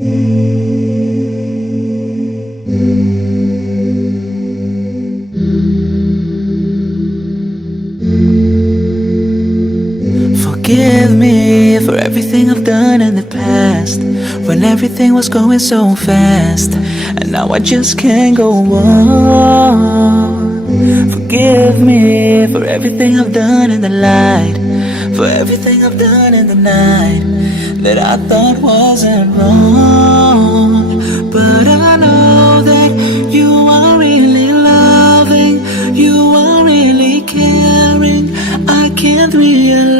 Forgive me for everything I've done in the past, when everything was going so fast, and now I just can't go on. Forgive me for everything I've done in the light, for everything I've done in the night that I thought wasn't wrong. But I know that you are really loving, you are really caring. I can't realize